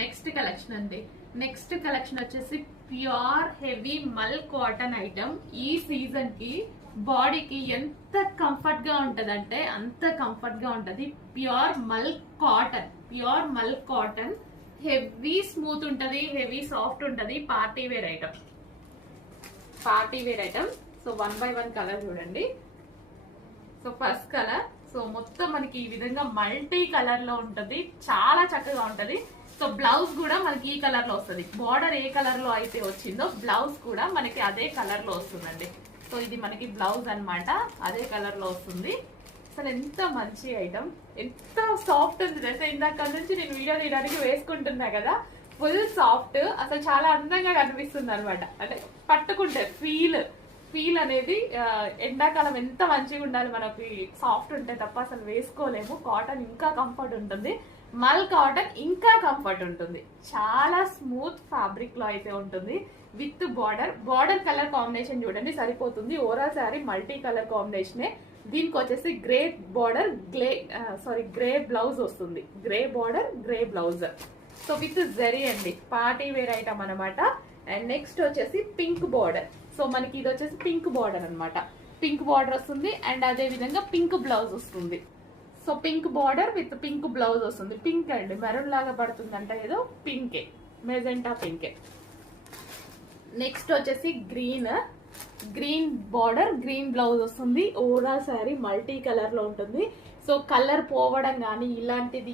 Next collection అండి. Next collection వచ్చేసి pure heavy మల్ కాటన్ ఐటమ్. ఈ సీజన్ కి బాడీకి ఎంత కంఫర్ట్ గా ఉంటదంటే అంత కంఫర్ట్ గా ఉంటది. Pure mul cotton heavy smooth ఉంటది, హెవీ సాఫ్ట్ ఉంటది. Party wear item. So 1 by 1 colour చూడండి. సో ఫస్ట్ కలర్, సో మొత్తం మనకి ఈ విధంగా మల్టీ కలర్ లో ఉంటది, చాలా చక్కగా ఉంటది. సో బ్లౌజ్ కూడా మనకి ఈ కలర్ లో వస్తుంది. బార్డర్ ఏ కలర్ లో అయితే వచ్చిందో బ్లౌజ్ కూడా మనకి అదే కలర్ లో వస్తుందండి. సో ఇది మనకి బ్లౌజ్ అన్నమాట, అదే కలర్ లో వస్తుంది. అసలు ఎంత మంచి ఐటమ్, ఎంత సాఫ్ట్ ఉంది తెలుసా. ఇందాక నుంచి నేను వీడియో తీయడానికి వేసుకుంటున్నా కదా, ఫుల్ సాఫ్ట్, అసలు చాలా అందంగా కనిపిస్తుంది అనమాట. అంటే పట్టుకుంటే ఫీల్ అనేది ఎండాకాలం ఎంత మంచిగా ఉండాలి మనకి, సాఫ్ట్ ఉంటే తప్ప అసలు వేసుకోలేము. కాటన్ ఇంకా కంఫర్ట్ ఉంటుంది, మల్ కాటన్ ఇంకా కంఫర్ట్ ఉంటుంది. చాలా స్మూత్ ఫ్యాబ్రిక్ లో అయితే ఉంటుంది. విత్ బార్డర్ కలర్ కాంబినేషన్ చూడండి సరిపోతుంది. ఓవరాల్ శారీ మల్టీ కలర్ కాంబినేషనే. దీనికి వచ్చేసి గ్రే బ్లౌజ్ వస్తుంది. Grey border, grey blouse. So with zari అండి, పార్టీ వేర్ ఐటమ్ అనమాట. అండ్ నెక్స్ట్ వచ్చేసి పింక్ బార్డర్. సో మనకి ఇది వచ్చేసి పింక్ బార్డర్ అనమాట. పింక్ బార్డర్ వస్తుంది అండ్ అదే విధంగా పింక్ బ్లౌజ్ వస్తుంది. So pink border with pink blouse వస్తుంది. పింక్ అండి, మెరూన్ లాగా పడుతుంది అంటే ఏదో పింకే, మెజెంటా పింకే. నెక్స్ట్ వచ్చేసి గ్రీన్ బార్డర్, గ్రీన్ బ్లౌజ్ వస్తుంది. ఓవరాల్ శారీ మల్టీ కలర్ లో ఉంటుంది. సో కలర్ పోవడం కానీ ఇలాంటిది